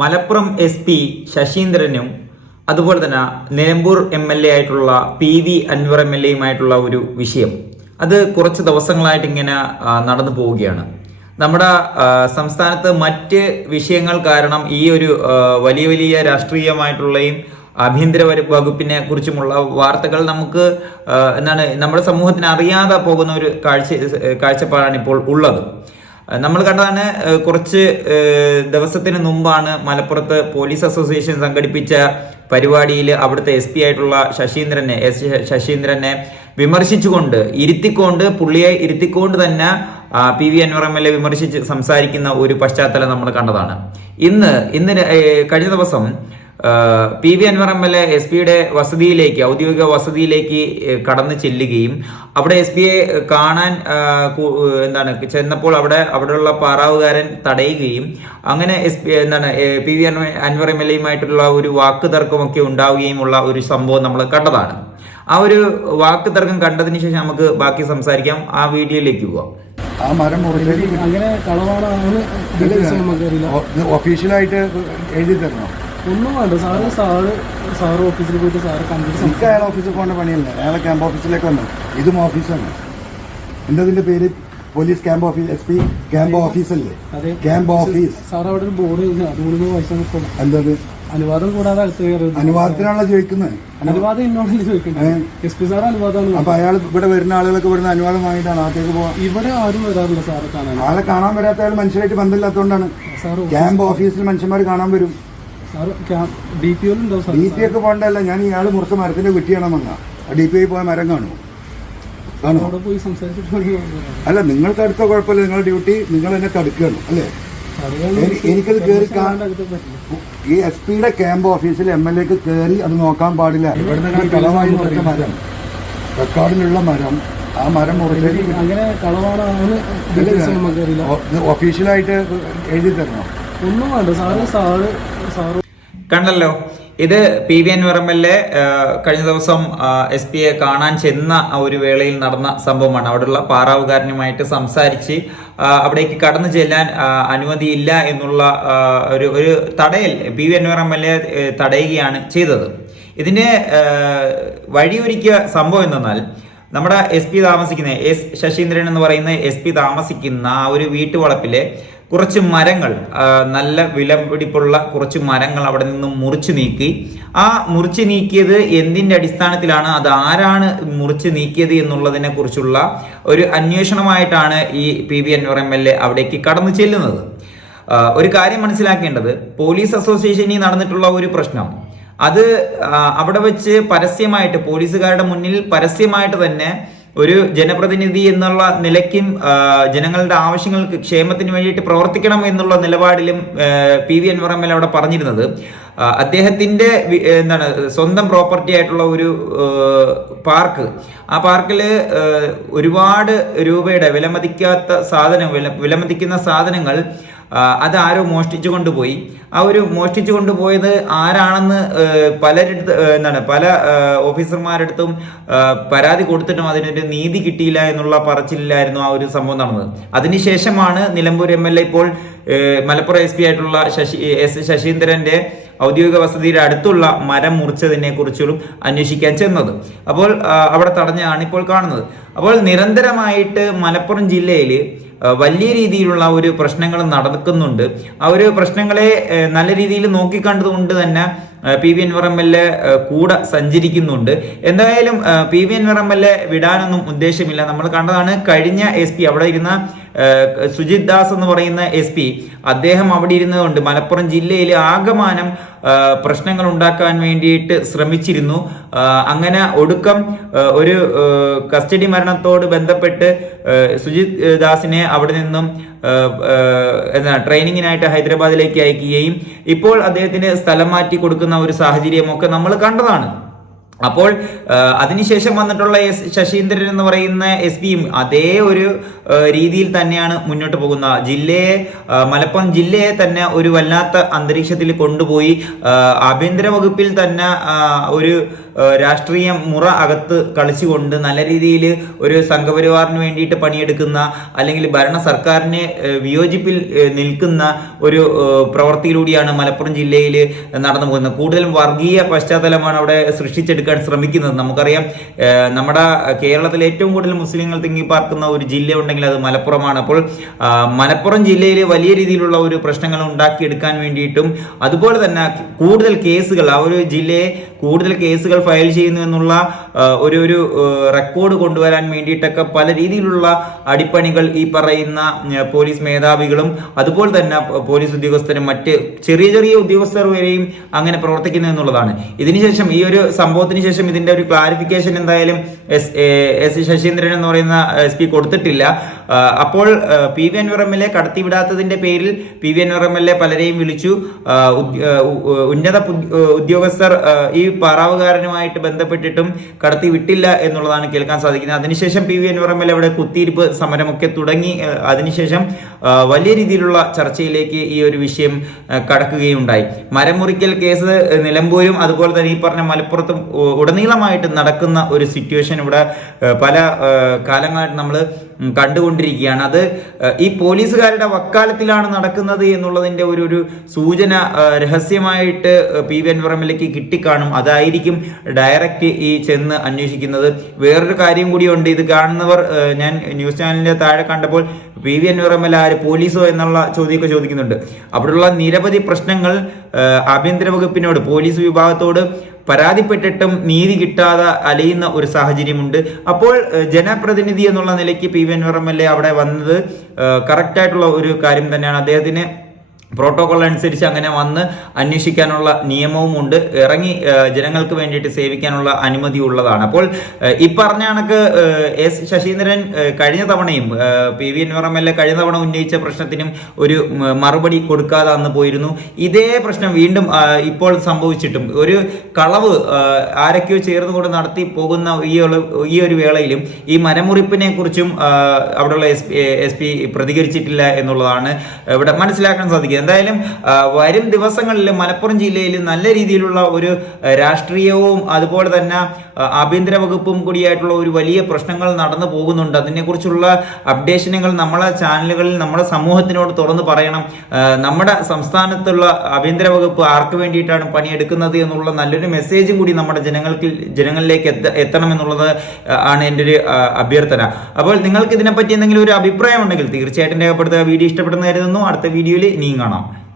Malappuram S P ശശീന്ദ്രനും അതുപോലെ തന്നെ നിലമ്പൂർ എം എൽ എ ആയിട്ടുള്ള P V Anvar M L എയുമായിട്ടുള്ള ഒരു വിഷയം. അത് കുറച്ച് ദിവസങ്ങളായിട്ട് ഇങ്ങനെ നടന്നു പോവുകയാണ്. നമ്മുടെ സംസ്ഥാനത്ത് മറ്റ് വിഷയങ്ങൾ കാരണം ഈ ഒരു വലിയ വലിയ രാഷ്ട്രീയമായിട്ടുള്ളയും ആഭ്യന്തര വകുപ്പിനെ കുറിച്ചുമുള്ള വാർത്തകൾ നമുക്ക് എന്താണ് നമ്മുടെ സമൂഹത്തിന് അറിയാതെ പോകുന്ന ഒരു കാഴ്ച കാഴ്ചപ്പാടാണ് ഇപ്പോൾ ഉള്ളത്. നമ്മൾ കണ്ടതാണ് കുറച്ച് ദിവസത്തിന് മുമ്പാണ് മലപ്പുറത്ത് പോലീസ് അസോസിയേഷൻ സംഘടിപ്പിച്ച പരിപാടിയിൽ അവിടുത്തെ എസ് പി ആയിട്ടുള്ള ശശീന്ദ്രനെ എസ് ശശീന്ദ്രനെ വിമർശിച്ചുകൊണ്ട് ഇരുത്തിക്കൊണ്ട് പുള്ളിയെ ഇരുത്തിക്കൊണ്ട് തന്നെ P V Anvar M L A വിമർശിച്ച് സംസാരിക്കുന്ന ഒരു പശ്ചാത്തലം നമ്മൾ കണ്ടതാണ്. ഇന്ന് ഇന്ന് കഴിഞ്ഞ ദിവസം P V Anvar M L A S പിയുടെ വസതിയിലേക്ക് ഔദ്യോഗിക വസതിയിലേക്ക് കടന്നു ചെല്ലുകയും അവിടെ എസ് പിയെ കാണാൻ എന്താണ് ചെന്നപ്പോൾ അവിടെ അവിടെയുള്ള പാറാവുകാരൻ തടയുകയും അങ്ങനെ എസ് പി എന്താണ് P V Anvar M L എയുമായിട്ടുള്ള ഒരു വാക്ക് തർക്കമൊക്കെ ഉണ്ടാവുകയും ഉള്ള ഒരു സംഭവം നമ്മൾ കണ്ടതാണ്. ആ ഒരു വാക്ക് തർക്കം കണ്ടതിന് ശേഷം നമുക്ക് ബാക്കി സംസാരിക്കാം. ആ വീഡിയോയിലേക്ക് പോവാം. ആ മരം മുറിച്ചത് അങ്ങനെ ഒഫീഷ്യലായിട്ട് എഴുതി തരണോ. ഒന്നും വേണ്ട. സാറ് സാറ് സാറ് ഓഫീസിൽ പോയിട്ട് സാറ് കണ്ടിട്ട് എനിക്ക് അയാൾ ഓഫീസിൽ പോകേണ്ട പണിയല്ല. അയാളെ ക്യാമ്പ് ഓഫീസിലേക്ക് വന്നു. ഇതും ഓഫീസാണ് എന്തതിന്റെ പേര്? Police camp office S P camp ഓഫീസല്ലേ അതെ. ക്യാമ്പ് ഓഫീസ് സാർ അവിടെ ഒരു ബോർഡ് കഴിഞ്ഞു. അതുകൊണ്ട് പൈസ എന്തത് അനുവാദം കൂടാതെ അടുത്ത് കയറരുത് അനുവാദത്തിനാണല്ലോ ചോദിക്കുന്നത് അനുവാദം എന്നോടല്ലേ ചോദിക്കുന്നത് എസ് പി സാർ അനുവാദമാണ്. അപ്പൊ അയാൾ ഇവിടെ വരുന്ന ആളുകളൊക്കെ ഇവിടുന്ന് അനുവാദം വാങ്ങിയിട്ടാണ് അകത്തേക്ക് പോവാൻ ഇവിടെ ആരും വരാറില്ല സാറ് കാണാൻ. ആളെ കാണാൻ വരാത്ത അയാൾ മനുഷ്യരായിട്ട് ബന്ധമില്ലാത്തതുകൊണ്ടാണ്. ക്യാമ്പ് ഓഫീസിൽ മനുഷ്യന്മാർ കാണാൻ വരും. ഡി പി ഒക്കെ പോകണ്ടല്ല ഞാൻ ഇയാൾ മുറിച്ച മരത്തിന്റെ കുറ്റിയാണോ വന്ന ഡി പി ഐ പോയ മരം കാണുമോ കാണോ. അല്ല നിങ്ങൾക്ക് അടുത്ത കുഴപ്പമില്ല നിങ്ങളെ ഡ്യൂട്ടി നിങ്ങൾ എന്നെ തടുക്കുകയാണ് അല്ലേ? എനിക്കത് കയറി കാ- സാറിന്റെ അകത്ത് പറ്റില്ല. ഈ എസ് പിയുടെ ക്യാമ്പ് ഓഫീസിൽ എം എൽ എക്ക് കയറി അത് നോക്കാൻ പാടില്ല. കളവായി മുറിച്ച മരം. റെക്കോർഡിലുള്ള മരം. ആ മരം മുറിച്ചത് ഒഫീഷ്യലായിട്ട് എഴുതി തരണം? ഒന്നും വേണ്ട സാറ് സാറ് കണ്ടല്ലോ. ഇത് P V Anvar M L A കഴിഞ്ഞ ദിവസം എസ് പിയെ കാണാൻ ചെന്ന ഒരു വേളയിൽ നടന്ന സംഭവമാണ്. അവിടെയുള്ള പാറാവുകാരനുമായിട്ട് സംസാരിച്ച് അവിടേക്ക് കടന്നു ചെല്ലാൻ അനുമതിയില്ല എന്നുള്ള ഒരു ഒരു തടയൽ പി വി എൻവറമ്മലിനെ തടയുകയാണ് ചെയ്തത്. ഇതിന്റെ വഴിയൊരുക്കിയ സംഭവം എന്തെന്നാൽ നമ്മുടെ എസ് പി താമസിക്കുന്ന എസ് ശശീന്ദ്രൻ എന്ന് പറയുന്ന എസ് പി താമസിക്കുന്ന ആ ഒരു വീട്ടുവളപ്പിലെ കുറച്ച് മരങ്ങൾ നല്ല വിലപിടിപ്പുള്ള കുറച്ച് മരങ്ങൾ അവിടെ നിന്നും മുറിച്ചു നീക്കി. ആ മുറിച്ചു നീക്കിയത് എന്തിന്റെ അടിസ്ഥാനത്തിലാണ്? അത് ആരാണ് മുറിച്ചു നീക്കിയത് എന്നുള്ളതിനെ കുറിച്ചുള്ള ഒരു അന്വേഷണമായിട്ടാണ് ഈ P V Anvar M L A അവിടേക്ക് കടന്നു ചെല്ലുന്നത്. ഒരു കാര്യം മനസ്സിലാക്കേണ്ടത് പോലീസ് അസോസിയേഷനിൽ നടന്നിട്ടുള്ള ഒരു പ്രശ്നം അത് അവിടെ വെച്ച് പരസ്യമായിട്ട് പോലീസുകാരുടെ മുന്നിൽ പരസ്യമായിട്ട് തന്നെ ഒരു ജനപ്രതിനിധി എന്നുള്ള നിലയ്ക്കും ജനങ്ങളുടെ ആവശ്യങ്ങൾക്ക് ക്ഷേമത്തിന് വേണ്ടിയിട്ട് പ്രവർത്തിക്കണം എന്നുള്ള നിലപാടിലും പി വി അൻവറമ്മൽ അവിടെ പറഞ്ഞിരുന്നത്. അദ്ദേഹത്തിന്റെ എന്താണ് സ്വന്തം പ്രോപ്പർട്ടി ആയിട്ടുള്ള ഒരു പാർക്ക്. ആ പാർക്കിൽ ഒരുപാട് രൂപയുടെ വിലമതിക്കാത്ത സാധനം വില വിലമതിക്കുന്ന സാധനങ്ങൾ ആ, അത് ആരോ മോഷ്ടിച്ചു കൊണ്ടുപോയി. ആ ഒരു മോഷ്ടിച്ചു കൊണ്ടുപോയത് ആരാണെന്ന് പലരിടത്ത് എന്താണ് പല ഓഫീസർമാരെടുത്തും പരാതി കൊടുത്തിട്ടും അതിനൊരു നീതി കിട്ടിയില്ല എന്നുള്ള പറച്ചിലായിരുന്നു ആ ഒരു സംഭവം നടന്നത്. അതിനുശേഷമാണ് നിലമ്പൂർ എം എൽ എ ഇപ്പോൾ മലപ്പുറം എസ് പി ആയിട്ടുള്ള ശശി എസ് ശശീന്ദ്രന്റെ ഔദ്യോഗിക വസതിയുടെ അടുത്തുള്ള മരം മുറിച്ചതിനെ കുറിച്ചും അന്വേഷിക്കാൻ ചെന്നത്. അപ്പോൾ അവിടെ തടഞ്ഞാണ് ഇപ്പോൾ കാണുന്നത്. അപ്പോൾ നിരന്തരമായിട്ട് മലപ്പുറം ജില്ലയിൽ വലിയ രീതിയിലുള്ള ഒരു പ്രശ്നങ്ങൾ നടക്കുന്നുണ്ട്. ആ ഒരു പ്രശ്നങ്ങളെ നല്ല രീതിയിൽ നോക്കിക്കണ്ടതുകൊണ്ട് തന്നെ P V Anvar M L A കൂടെ സഞ്ചരിക്കുന്നുണ്ട്. എന്തായാലും P V Anvar M L A വിടാനൊന്നും ഉദ്ദേശമില്ല. നമ്മൾ കണ്ടതാണ് കഴിഞ്ഞ എസ് പി അവിടെ ഇരുന്ന സുജിത് ദാസ് എന്ന് പറയുന്ന എസ് പി അദ്ദേഹം അവിടെ ഇരുന്നതുകൊണ്ട് മലപ്പുറം ജില്ലയിൽ ആകമാനം പ്രശ്നങ്ങൾ ഉണ്ടാക്കാൻ വേണ്ടിയിട്ട് ശ്രമിച്ചിരുന്നു. അങ്ങനെ ഒടുക്കം ഒരു കസ്റ്റഡി മരണത്തോട് ബന്ധപ്പെട്ട് സുജിത് ദാസിനെ അവിടെ നിന്നും എന്താ ട്രെയിനിങ്ങിനായിട്ട് ഹൈദരാബാദിലേക്ക് അയക്കുകയും ഇപ്പോൾ അദ്ദേഹത്തിന് സ്ഥലം മാറ്റി കൊടുക്കുന്ന ഒരു സാഹചര്യമൊക്കെ നമ്മൾ കണ്ടതാണ്. അപ്പോൾ അതിനുശേഷം വന്നിട്ടുള്ള എസ് ശശീന്ദ്രൻ എന്ന് പറയുന്ന എസ് പിയും അതേ ഒരു രീതിയിൽ തന്നെയാണ് മുന്നോട്ട് പോകുന്ന. ജില്ലയെ മലപ്പുറം ജില്ലയെ തന്നെ ഒരു വല്ലാത്ത അന്തരീക്ഷത്തിൽ കൊണ്ടുപോയി. ആഭ്യന്തര വകുപ്പിൽ തന്നെ ഒരു രാഷ്ട്രീയ മുറ അകത്ത് കളിച്ചുകൊണ്ട് നല്ല രീതിയിൽ ഒരു സംഘപരിവാറിന് വേണ്ടിയിട്ട് പണിയെടുക്കുന്ന അല്ലെങ്കിൽ ഭരണ സർക്കാരിനെ വിയോജിപ്പിൽ നിൽക്കുന്ന ഒരു പ്രവൃത്തിയിലൂടെയാണ് മലപ്പുറം ജില്ലയിൽ നടന്നു പോകുന്നത്. കൂടുതലും വർഗീയ പശ്ചാത്തലമാണ് അവിടെ സൃഷ്ടിച്ചെടുക്കാൻ ശ്രമിക്കുന്നത്. നമുക്കറിയാം നമ്മുടെ കേരളത്തിൽ ഏറ്റവും കൂടുതൽ മുസ്ലിങ്ങൾ തിങ്ങി പാർക്കുന്ന ഒരു ജില്ല ഉണ്ടെങ്കിൽ അത് മലപ്പുറമാണ്. അപ്പോൾ മലപ്പുറം ജില്ലയിൽ വലിയ രീതിയിലുള്ള ഒരു പ്രശ്നങ്ങൾ ഉണ്ടാക്കിയെടുക്കാൻ വേണ്ടിയിട്ടും അതുപോലെ തന്നെ കൂടുതൽ കേസുകൾ ആ ഒരു ജില്ലയെ കൂടുതൽ കേസുകൾ ഫയൽ ചെയ്യുന്നു എന്നുള്ള ഒരു ഒരു റെക്കോർഡ് കൊണ്ടുവരാൻ വേണ്ടിയിട്ടൊക്കെ പല രീതിയിലുള്ള അടിപ്പണികൾ ഈ പറയുന്ന പോലീസ് മേധാവികളും അതുപോലെ തന്നെ പോലീസ് ഉദ്യോഗസ്ഥരും മറ്റ് ചെറിയ ചെറിയ ഉദ്യോഗസ്ഥർ വരെയും അങ്ങനെ പ്രവർത്തിക്കുന്നു എന്നുള്ളതാണ്. ഇതിനുശേഷം ഈ ഒരു സംഭവത്തിന് ശേഷം ഇതിന്റെ ഒരു ക്ലാരിഫിക്കേഷൻ എന്തായാലും എസ് എസ് ശശീന്ദ്രൻ എന്ന് പറയുന്ന എസ് പി കൊടുത്തിട്ടില്ല. അപ്പോൾ P V Anvar M L A കടത്തിവിടാത്തതിന്റെ പേരിൽ P V Anvar M L A പലരെയും വിളിച്ചു ഉന്നത ഉദ്യോഗസ്ഥർ ഈ പറാവുകാരനുമായിട്ട് ബന്ധപ്പെട്ടിട്ടും കടത്തി വിട്ടില്ല എന്നുള്ളതാണ് കേൾക്കാൻ സാധിക്കുന്നത്. അതിനുശേഷം P V Anvar M L A അവിടെ കുത്തിയിരിപ്പ് സമരമൊക്കെ തുടങ്ങി. അതിനുശേഷം വലിയ രീതിയിലുള്ള ചർച്ചയിലേക്ക് ഈ ഒരു വിഷയം കടക്കുകയുണ്ടായി. മരം മുറിക്കൽ കേസ് നിലമ്പൂരും അതുപോലെ തന്നെ ഈ പറഞ്ഞ മലപ്പുറത്തും ഉടനീളമായിട്ട് നടക്കുന്ന ഒരു സിറ്റുവേഷൻ ഇവിടെ പല കാലങ്ങളായിട്ട് നമ്മൾ കണ്ടുകൊണ്ടിരിക്കുകയാണ്. അത് ഈ പോലീസുകാരുടെ വക്കാലത്തിലാണ് നടക്കുന്നത് എന്നുള്ളതിന്റെ ഒരു ഒരു സൂചന രഹസ്യമായിട്ട് പി വി അൻവർ എം കിട്ടിക്കാണും. അതായിരിക്കും ഡയറക്റ്റ് ഈ ചെന്ന് അന്വേഷിക്കുന്നത്. വേറൊരു കാര്യം കൂടിയുണ്ട് ഇത് കാണുന്നവർ ഞാൻ ന്യൂസ് ചാനലിന്റെ താഴെ കണ്ടപ്പോൾ പി വി എൽ ആര് പോലീസോ എന്നുള്ള ചോദ്യമൊക്കെ ചോദിക്കുന്നുണ്ട്. അവിടെയുള്ള നിരവധി പ്രശ്നങ്ങൾ ആഭ്യന്തര വകുപ്പിനോട് പോലീസ് വിഭാഗത്തോട് പരാതിപ്പെട്ടിട്ടും നീതി കിട്ടാതെ അലയുന്ന ഒരു സാഹചര്യമുണ്ട്. അപ്പോൾ ജനപ്രതിനിധി എന്നുള്ള നിലയ്ക്ക് പി വി അൻവർ അവിടെ വന്നത് കറക്റ്റായിട്ടുള്ള ഒരു കാര്യം തന്നെയാണ്. അദ്ദേഹത്തിന് പ്രോട്ടോകോൾ അനുസരിച്ച് അങ്ങനെ വന്ന് അന്വേഷിക്കാനുള്ള നിയമവും ഉണ്ട്. ഇറങ്ങി ജനങ്ങൾക്ക് വേണ്ടിയിട്ട് സേവിക്കാനുള്ള അനുമതി ഉള്ളതാണ്. അപ്പോൾ ഈ പറഞ്ഞ കണക്ക് എസ് ശശീന്ദ്രൻ കഴിഞ്ഞ തവണയും P V Anvar M L A കഴിഞ്ഞ തവണ ഉന്നയിച്ച പ്രശ്നത്തിനും ഒരു മറുപടി കൊടുക്കാതെ അന്ന് പോയിരുന്നു. ഇതേ പ്രശ്നം വീണ്ടും ഇപ്പോൾ സംഭവിച്ചിട്ടും. ഒരു കളവ് ആരൊക്കെയോ ചേർന്നുകൊണ്ട് നടത്തി പോകുന്ന ഈ ഒരു വേളയിലും ഈ മരമുറിപ്പിനെ കുറിച്ചും അവിടെയുള്ള എസ് എസ് പി പ്രതികരിച്ചിട്ടില്ല എന്നുള്ളതാണ് ഇവിടെ മനസ്സിലാക്കാൻ സാധിക്കുക എന്തായാലും വരും ദിവസങ്ങളിൽ മലപ്പുറം ജില്ലയിൽ നല്ല രീതിയിലുള്ള ഒരു രാഷ്ട്രീയവും അതുപോലെ തന്നെ ആഭ്യന്തര വകുപ്പും കൂടിയായിട്ടുള്ള ഒരു വലിയ പ്രശ്നങ്ങൾ നടന്നു പോകുന്നുണ്ട്. അതിനെക്കുറിച്ചുള്ള അപ്ഡേഷനുകൾ നമ്മളെ ചാനലുകളിൽ നമ്മുടെ സമൂഹത്തിനോട് തുറന്നു പറയണം. നമ്മുടെ സംസ്ഥാനത്തുള്ള ആഭ്യന്തര വകുപ്പ് ആർക്ക് വേണ്ടിയിട്ടാണ് പണിയെടുക്കുന്നത് എന്നുള്ള നല്ലൊരു മെസ്സേജും കൂടി നമ്മുടെ ജനങ്ങൾക്ക് ജനങ്ങളിലേക്ക് എത്ത എത്തണം എന്നുള്ളത് ആണ് എന്റെ ഒരു അഭ്യർത്ഥന. അപ്പോൾ നിങ്ങൾക്ക് ഇതിനെപ്പറ്റി എന്തെങ്കിലും ഒരു അഭിപ്രായം ഉണ്ടെങ്കിൽ തീർച്ചയായിട്ടും രേഖപ്പെടുത്തുക. വീഡിയോ ഇഷ്ടപ്പെടുന്ന കരുതുന്നു. അടുത്ത വീഡിയോയിൽ ഇനിയും കാണാം